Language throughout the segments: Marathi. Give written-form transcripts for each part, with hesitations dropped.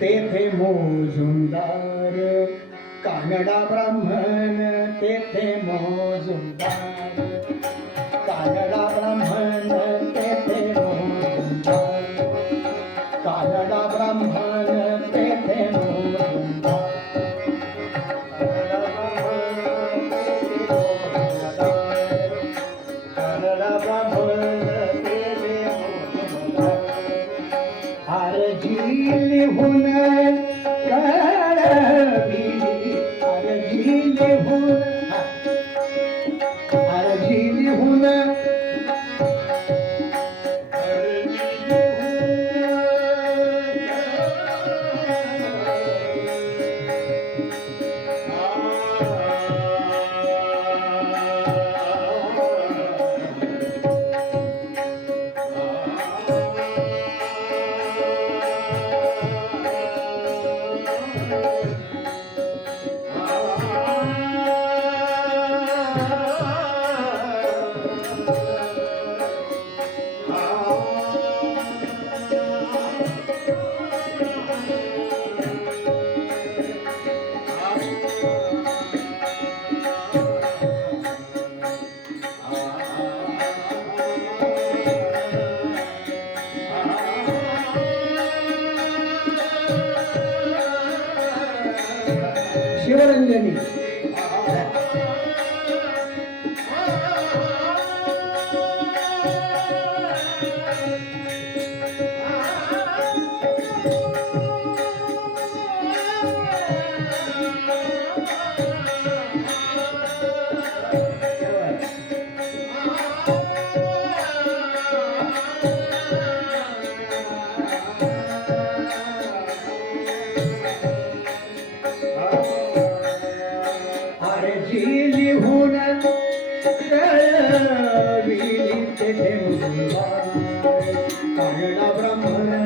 तेथे मोजुमदार कानडा ब्राह्मण तेथे मोजुमदार कानडा ब्राह्मण तेथे मोजुमदार कानडा ब्राह्मण तेथे मोजुमदार कानडा ब्राह्मण तेथे मोजुमदार आरजी लिहून कळविली आरजी लिहून शिवरंजनी लिहून कळविली तेथे मोजुमदार कानडा ब्राह्मण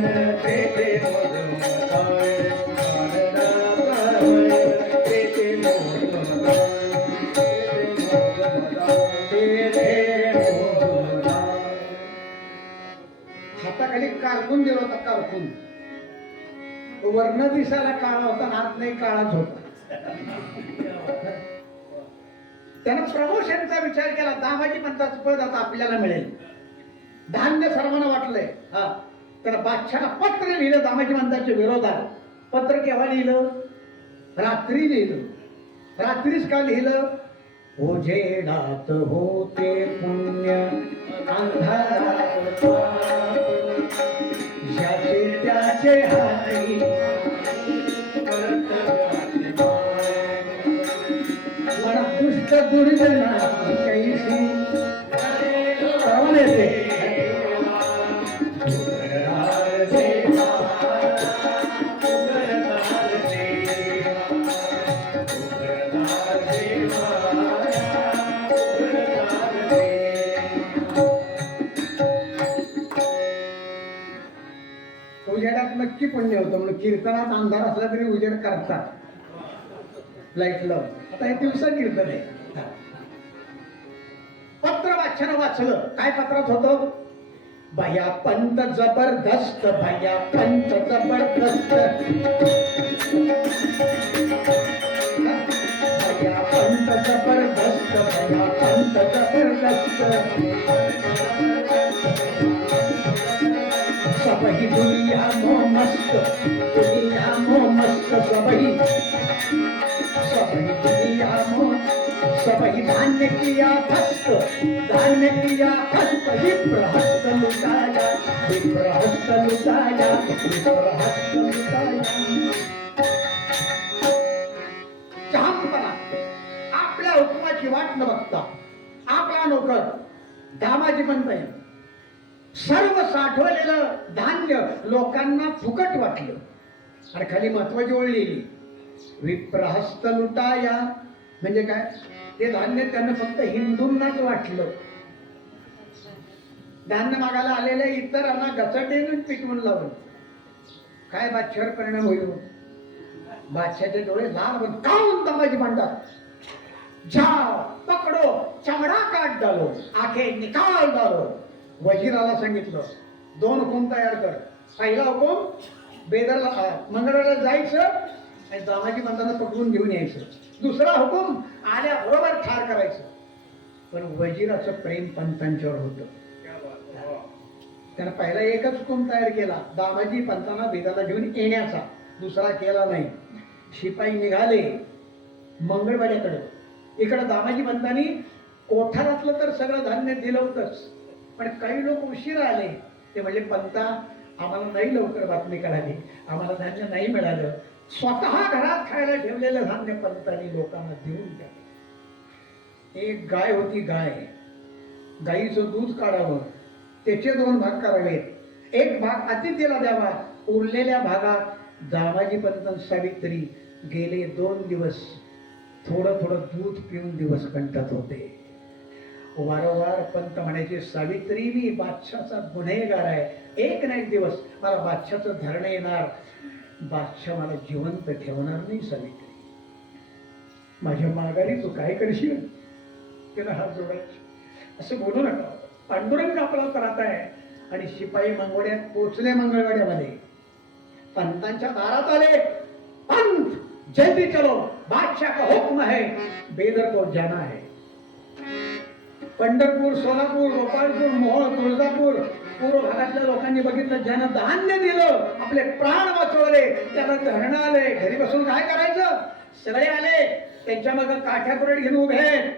तेथे मोजुमदार कानडा ब्राह्मण तेथे मोजुमदार तेथे मोजुमदार हाताखाली कारकून दिला होता कारकून वर्ण दिसायला काळा होता हात नाही काळाच होता त्यानं प्रमोशनचा विचार केला दामाजी पंताचं पद आता आपल्याला मिळेल धान्य सर्वांना वाटलंय हा त्यानं बादशाला पत्र लिहिलं दामाजी पंताच्या विरोधात पत्र केव्हा लिहिलं रात्री लिहिलं रात्रीच का लिहिलं उजेडात होते पुण्य अंधारात ज्याचे त्याचे हाती दुष्ट दुर्जना कैसी पाहून येते उजेडात नक्की पुण्य होतं म्हणून कीर्तनात अंधार असला तरी उजेड करतात लाईट लावून आता हे दिवसा कीर्तन आहे पत्र वाचलं काय पत्रात होतं भया पंत जबरदस्त भया पंत जबरदस्त भया पंत जबरदस्त भया पंत जबरदस्त सबही दुनिया मोह मस्त सबही दुनिया मोह सबही धान्य किया भस्त विप्रहस्त लुटाया शहाणपणा आपल्या हुकुमाची वाट न बघता आपला नोकर दामाजी पंत सर्व साठवलेलं धान्य लोकांना फुकट वाटलं आणि खाली महत्वाची ओळ लिहिली विप्रहस्त लुटाया म्हणजे काय ते धान्य त्यांना फक्त हिंदूंनाच वाटलं धान्य मागायला आलेल्या इतरांना गचटेने पिटवून लावलं काय बादशाहवर परिणाम होईल बादशाहचे डोळे लाल बन काऊन दामाजी म्हणतात जाओ पकडो चमडा काट डालो आखे निकाल डालो वजीराला सांगितलं दोन हुकूम तयार कर पहिला हुकूम बेदरला मंगळवारला जायचं आणि दामाजी पंतांना पकडून घेऊन यायचं. दुसरा हुकूम आल्याबरोबर ठार करायचं. पण वजीराचं प्रेम पंतांच्यावर होतं. त्यानं पहिला एकच हुकूम तयार केला, दामाजी पंतांना बेदाला घेऊन येण्याचा. दुसरा केला नाही. शिपाई निघाले मंगळवाड्याकडे. इकडं दामाजी पंतांनी कोठारातलं तर सगळं धान्य दिलं होतंच, पण काही लोक उशीर आले. ते म्हणले, पंता आम्हाला नाही लवकर बातमी कळाली, आम्हाला धान्य नाही मिळालं. स्वतः घरात खायला ठेवलेलं धान्य पंतांनी लोकांना देऊन द्या. एक गाय होती, गाईचं दूध काढावं, त्याचे 2 भाग करावेत. एक भाग अतिथीला द्यावा. उरलेल्या भागात दामाजी पंत सावित्री गेले 2 दिवस थोडं थोडं दूध पिऊन दिवस कंटत होते. वारंवार पंत म्हणायचे, सावित्री मी बादशाचा गुन्हेगार आहे, एक ना एक दिवस मला बादशाचं धरणं येणार, बादशाह मला जिवंत ठेवणार नाही. सावित्री माझ्या माघारी तू काय करशील? त्याला हात जोडायचे. असं बोलू नका, पांडुरंग आपला त्रात आहे. आणि शिपाई मंगवड्यात पोचले. मंगळवाड्यामध्ये पंतांच्या दारात आले. पंत जल्दी चलो, बादशाह का हुक्म है, बेदर को जाना है. पंढरपूर, सोलापूर, गोपाळपूर, मोहोळ, तुळजापूर पूर्व भागातल्या लोकांनी बघितलं, ज्यानं धान्य दिलं, आपले प्राण वाचवले, त्याला धरणं आले. घरी बसून काय करायचं? सगळे आले, त्यांच्या मग काठ्याकुरड घेऊन उभे आहेत.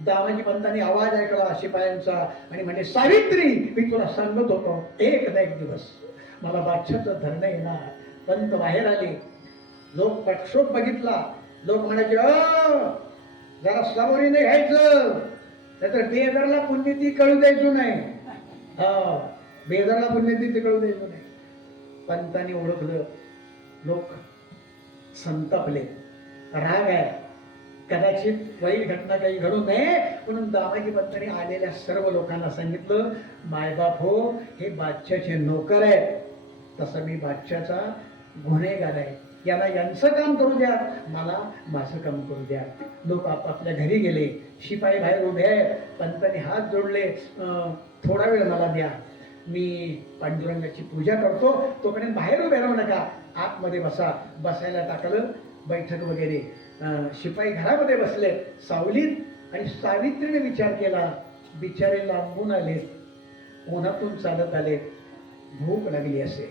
दामाजी पंतांनी आवाज ऐकला शिपायांचा आणि म्हणजे, सावित्री मी तुला सांगत होतो, एक ना एक दिवस मला बादशाचं धरणं येणार. पंत बाहेर आले. लोक पक्षोप बघितला. लोक म्हणायचे, जरा समोरीने घ्यायचं, नाहीतर बेदरला पुण्यती कळू द्यायचो नाही. बेदरला पुण्यती कळू द्यायचो नाही. पंतांनी ओळखलं. लोक संतापले. राग आहे, कदाचित वाईट घटना काही घडू नये म्हणून दामाजी पंतांनी आलेल्या सर्व लोकांना सांगितलं, मायबाप हो, हे बादशाचे नोकर आहेत, तसं मी बादशाचा गुन्हेगार आहे. याला यांचं काम करू द्या, मला माझं काम करू द्या. लोक आपापल्या घरी गेले. शिपाई बाहेर उभे आहेत. पंतांनी हात जोडले, थोडा वेळ मला द्या, मी पांडुरंगाची पूजा करतो, तोपर्यंत बाहेर उभे राहू नका, आतमध्ये बसा. बसायला टाकलं. बैठक वगैरे. शिपाई घरामध्ये बसले सावलीत. आणि सावित्रीने विचार केला, बिचारे लांबून आलेत, उन्हातून चालत आलेत, भूक लागली असे,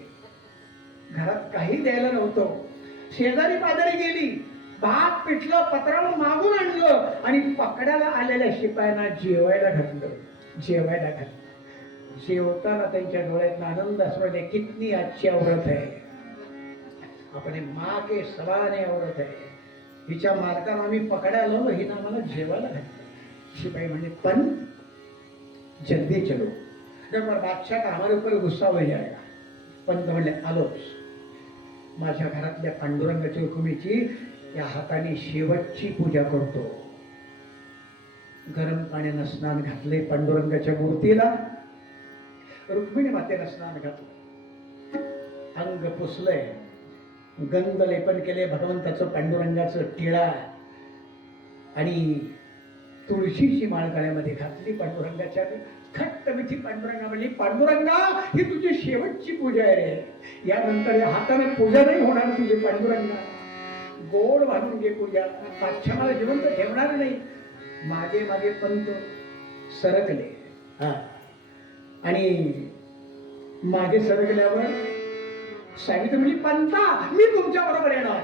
घरात काही द्यायला नव्हतं. शेजारी पाजारी गेली, भात पिठलं पत्रावून मागून आणलं आणि पकडायला आलेल्या शिपायांना जेवायला घातलं. जेवताना त्यांच्या डोळ्यात आनंद असलेले, कितनी अच्छी औरत है, अपने माँ के सवाने औरत है, हिच्या मालकाला आम्ही पकडायला आलो, हिनं आम्हाला जेवायला घातलं. शिपाई म्हणजे, पण जल्दी चलो, जब बादशाह का हमारे ऊपर गुस्सा हो जाएगा. पंत म्हणले, आलोच. माझ्या घरातल्या पांडुरंगाच्या हुकुमीची या हाताने शेवटची पूजा करतो. गरम पाण्यानं स्नान घातले पांडुरंगाच्या मूर्तीला. रुक्मिणी मातेला स्नान घातलं, अंग पुसलंय, गंध लेपन केले भगवंताचं, पांडुरंगाचं टिळा आणि तुळशीची माळ गळ्यामध्ये घातली. पांडुरंगाच्या खट्ट मिठी पांडुरंगा म्हणली, पांडुरंगा ही तुझी शेवटची पूजा आहे रे, यानंतर या हाताने पूजा नाही होणार तुझी. पांडुरंगा गोड वाढून घे पूजा, बादशाह मला जिवंत ठेवणार नाही. मागे मागे पंत सरकले. आणि मागे सरकल्यावर सावित्री म्हणजे, पंता मी तुमच्या बरोबर येणार.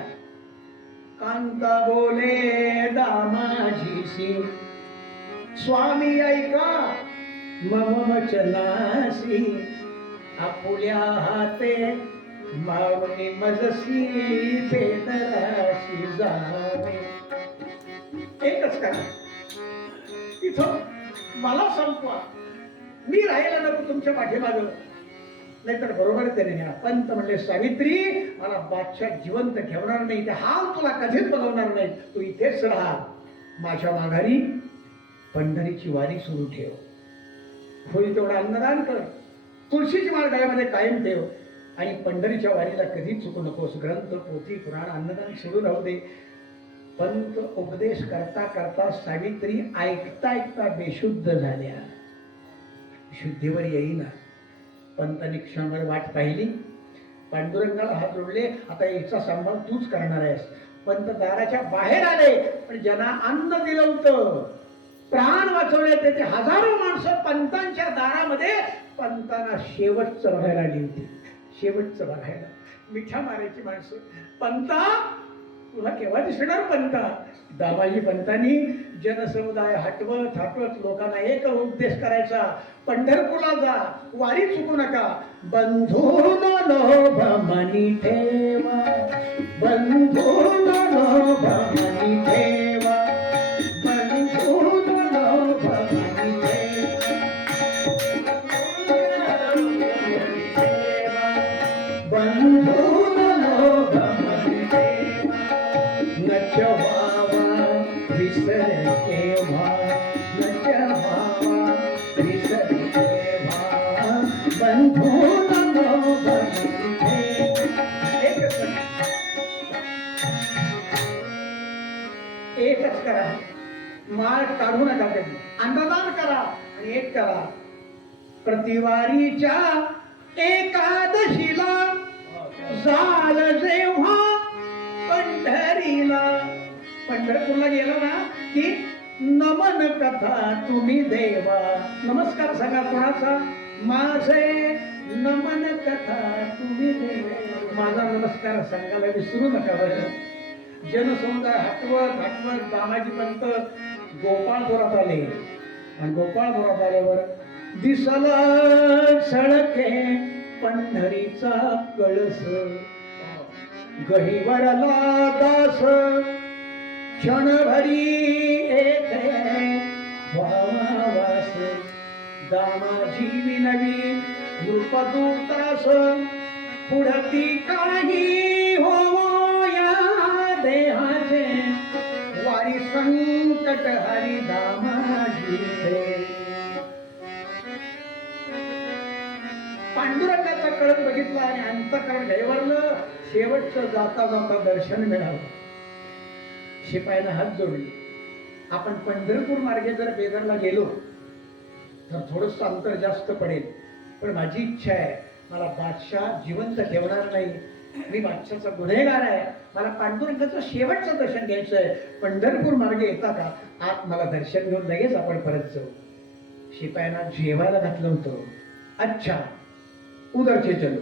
कांता बोले दामाजीसी, स्वामी ऐका मम वचनासी, आपुल्या हाते मावणी मजसी, बेदराशी जावे. एकच करा, इथं मला संपवा, मी राहायला नको तुमच्या पाठीमागं, नाहीतर बरोबर त्याने न्या. पंत म्हणले, सावित्री मला बादशाह जिवंत ठेवणार नाही, ते हाल तुला कधीच बघवणार नाही, तू इथेच राहा. माझ्या माघारी पंढरीची वारी सुरू ठेव, होईल तेवढं अन्नदान कर, तुळशीची माळ गळ्यामध्ये कायम ठेव आणि पंढरीच्या वारीला कधीच चुकू नकोस. ग्रंथ, पोथी, पुराण, अन्नदान सुरू राहू दे. पंत उपदेश करता करता सावित्री ऐकता ऐकता बेशुद्ध झाल्या. शुद्धीवर येईना. पंतांनी क्षणभर वाट पाहिली. पांडुरंगाला हात जोडले, आता याचा सांभाळ तूच करणार आहेस. पंत दाराच्या बाहेर आले, पण ज्यांना अन्न दिलं होतं, प्राण वाचवले, त्याचे हजारो माणसं पंतांच्या दारामध्ये पंतांना शेवटचं बघायला आली होती. शेवटचं बघायला मिठा मारायची माणसं. पंता तुला केव्हा दिसणार पंता? दामाजी पंतांनी जनसमुदाय हटवत हटवत लोकांना एक उपदेश करायचा, पंढरपूरला जा, वारी चुकू नका. बंधून लोभ मनी ठेवा, बंधून लोभ मनी ठेवा, बंधून लोभ मनी ठेवा, बंधून लोभ मनी ठेवा. नच व्हावा विसर केव्हा, नच व्हावा विसर केव्हा, बंधून लोभ मनी ठेवा. एकच करा, माळ काढू नका कधी, अन्नदान करा आणि एक करा. प्रतिवारीच्या एकादशीला जाल जेव्हा पंढरीला, पंढरपूरला गेलो ना की नमन कथा तुम्ही देवा. नमस्कार सांगा कोणाचा? माझे नमन कथा तुम्ही देवा. माझा नमस्कार सांगायला विसरू नका बरं. जनसमुदाय हटवत हटवत दामाजी पंत गोपाळपुरात आले, आणि गोपाळपुरात आल्यावर दिसला सळके पंढरीचा कळस, गहिवरला दास क्षणभरी येथे वास. दामाजी विनवी नृपदूतास, पुढती काही हो या देहाचे, वारी संकट हरी दामाजी. पांडुरंगाचा कळस बघितला आणि अंतःकरण गहिवरलं. शेवटचं जाता जाता दर्शन मिळालं. शिपायानं हात जोडले. आपण पंढरपूर मार्गे जर बेदरला गेलो तर थोडस अंतर जास्त पडेल, पण माझी इच्छा आहे, मला बादशाह जिवंत ठेवणार नाही. मी बादशाहचा गुन्हेगार आहे, मला पांडुरंगाचं शेवटचं दर्शन घ्यायचं आहे. पंढरपूर मार्गे येता का? आत मला दर्शन घेऊन लगेच आपण परत जाऊ. शिपायांना जेवायला घातलं होतं. अच्छा, उधर से चलो.